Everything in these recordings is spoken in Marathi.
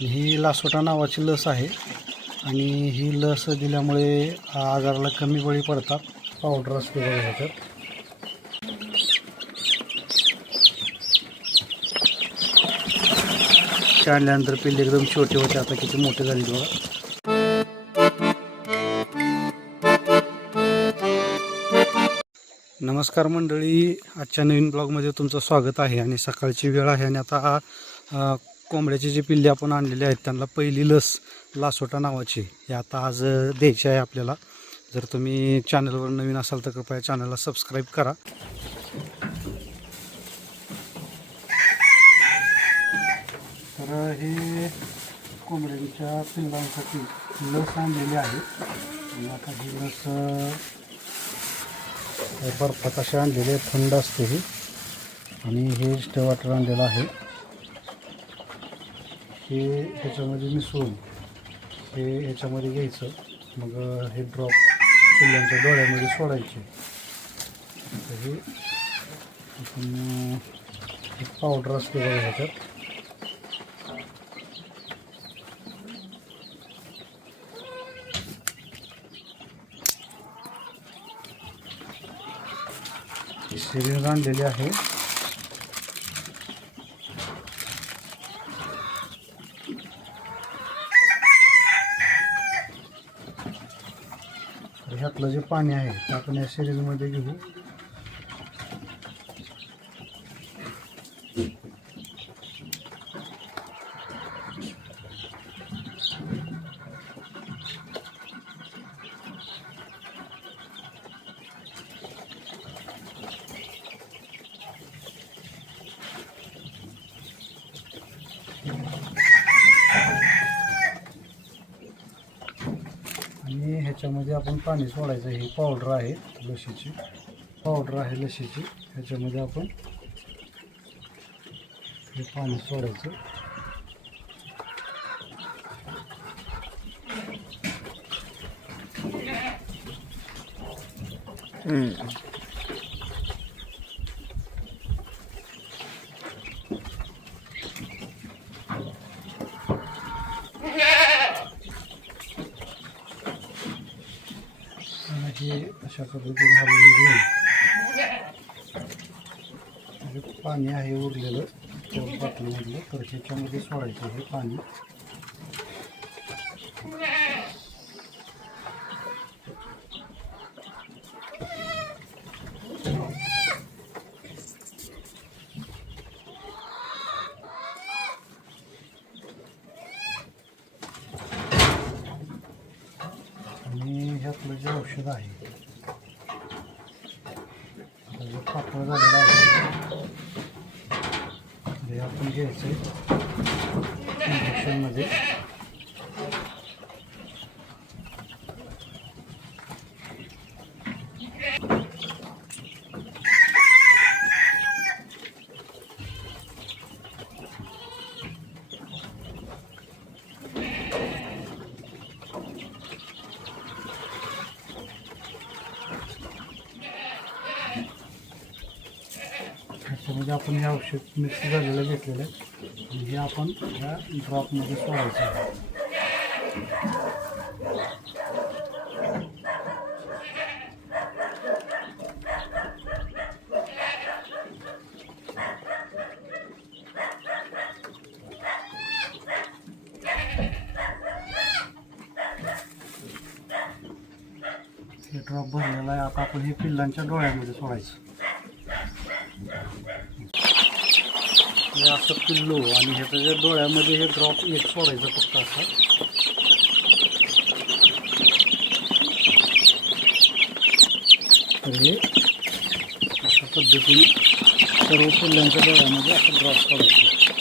ही लासोटा नावाची लस आहे. आणि ही लस दिल्यामुळे आजाराला कमी बळी पडतात. पावडर असते ह्याच्यात. आणल्यानंतर पिल्ले एकदम छोटे होते. आता किती मोठे झाले बघा. नमस्कार मंडळी. आजच्या नवीन ब्लॉगमध्ये तुमचं स्वागत आहे आणि सकाळची वेळ आहे आणि आता कोंबड्याचे जे पिल्ले आपण आणलेले आहेत त्यांना पहिली लस लासोटा नावाची हे आता आज द्यायची आहे आपल्याला. जर तुम्ही चॅनलवर नवीन असाल तर कृपया चॅनलला सबस्क्राईब करा. तर हे कोंबड्यांच्या पिल्लांसाठी लस आणलेली आहे. आणि आता ही लस बर्फात असे आणलेले थंड असते हे. आणि हे स्टेवाटर आणलेलं आहे. हे ह्याच्यामध्ये मिसळून हे ह्याच्यामध्ये घ्यायचं. मग हे ड्रॉप पिल्लांच्या डोळ्यामध्ये सोडायचे. हे आपण एक पावडर असते बघा ह्याच्यात. सिरिंज आणलेली आहे. ह्यातलं जे पाणी आहे ते आपण या सिरीजमध्ये घेऊ. आणि ह्याच्यामध्ये आपण पाणी सोडायचं ही पावडर आहे लशीची. पावडर आहे लशीची. ह्याच्यामध्ये आपण हे पाणी सोडायचं. आणि हे अशा पद्धतीने हलवून घेऊन म्हणजे पाणी आहे उरलेलं त्या बाटलीमधलं तर ह्याच्यामध्ये सोडायचं हे पाणी आणि ह्यातलं जे औषध आहे. म्हणजे आता जे पातळ झालेलं आहे. ते आपण घ्यायचं इंजेक्शनमध्ये म्हणजे आपण हे औषध मिक्स झालेलं घेतलेलं आहे. आणि हे आपण ह्या ड्रॉपमध्ये सोडायचं आहे. हे ड्रॉप भरलेला आहे. आता आपण हे पिल्लांच्या डोळ्यामध्ये सोडायचं. हे असं पिल्लो आणि ह्याचं जे डोळ्यामध्ये हे ड्रॉप एक सोडायचं फक्त असं. तर हे अशा पद्धतीने सर्व पिल्लांच्या डोळ्यामध्ये असं ड्रॉप सोडायचं.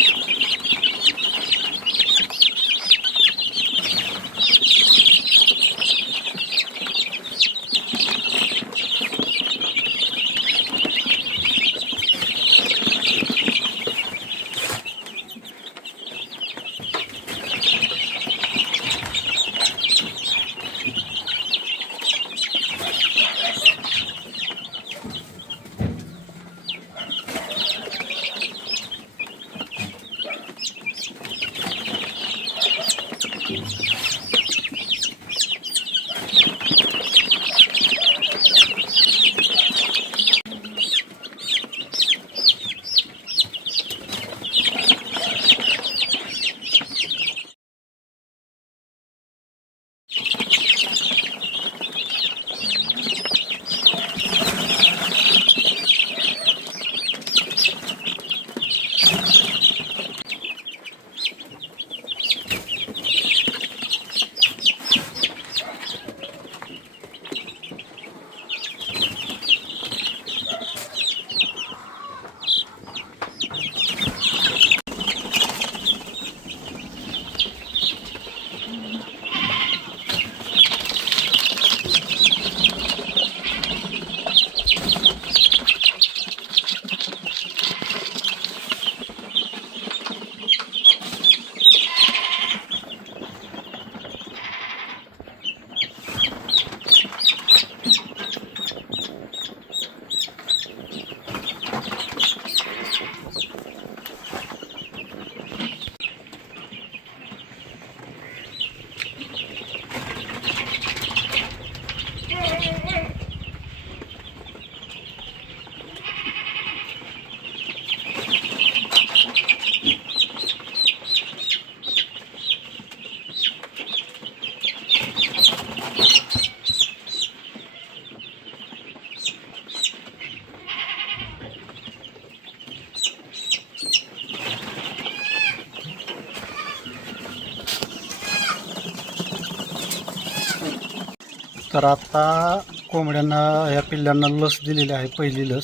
तर आता कोंबड्यांना ह्या पिल्ल्यांना लस दिलेली आहे पहिली लस.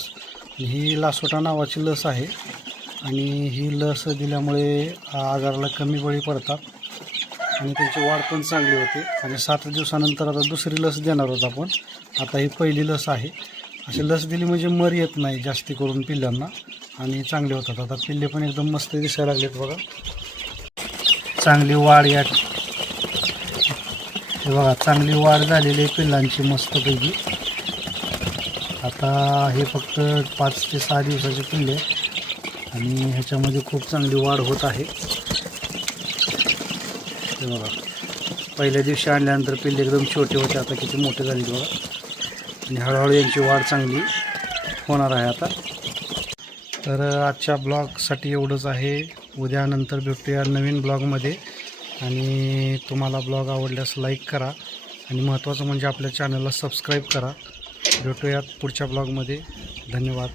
ही लासोटा नावाची लस आहे. आणि ही लस दिल्यामुळे आजाराला कमी बळी पडतात. आणि त्यांची वाढ पण चांगली होते. आणि सात दिवसानंतर आता दुसरी लस देणार आहोत आपण. आता ही पहिली लस आहे. अशी लस दिली म्हणजे मर येत नाही जास्ती करून पिल्लांना. आणि चांगले होतात. आता पिल्ले पण एकदम मस्त दिसायला लागलेत बघा. चांगली वाढ या हे बघा चांगली वाढ झालेली आहे पिल्लांची मस्तपैकी. आता हे फक्त पाच ते सहा दिवसाचे पिल्ले आहे आणि ह्याच्यामध्ये खूप चांगली वाढ होत आहे. हे बघा पहिल्या दिवशी आणल्यानंतर पिल्ले एकदम छोटे होते आता किती मोठे झाले बघा. आणि हळूहळू यांची वाढ चांगली होणार आहे आता. तर आजच्या ब्लॉगसाठी एवढंच आहे. उद्यानंतर भेटूया नवीन ब्लॉगमध्ये. आणि तुम्हाला ब्लॉग आवडल्यास लाईक करा आणि महत्त्वाचं म्हणजे आपल्या चॅनलला सबस्क्राईब करा. भेटूयात पुढच्या ब्लॉगमध्ये. धन्यवाद.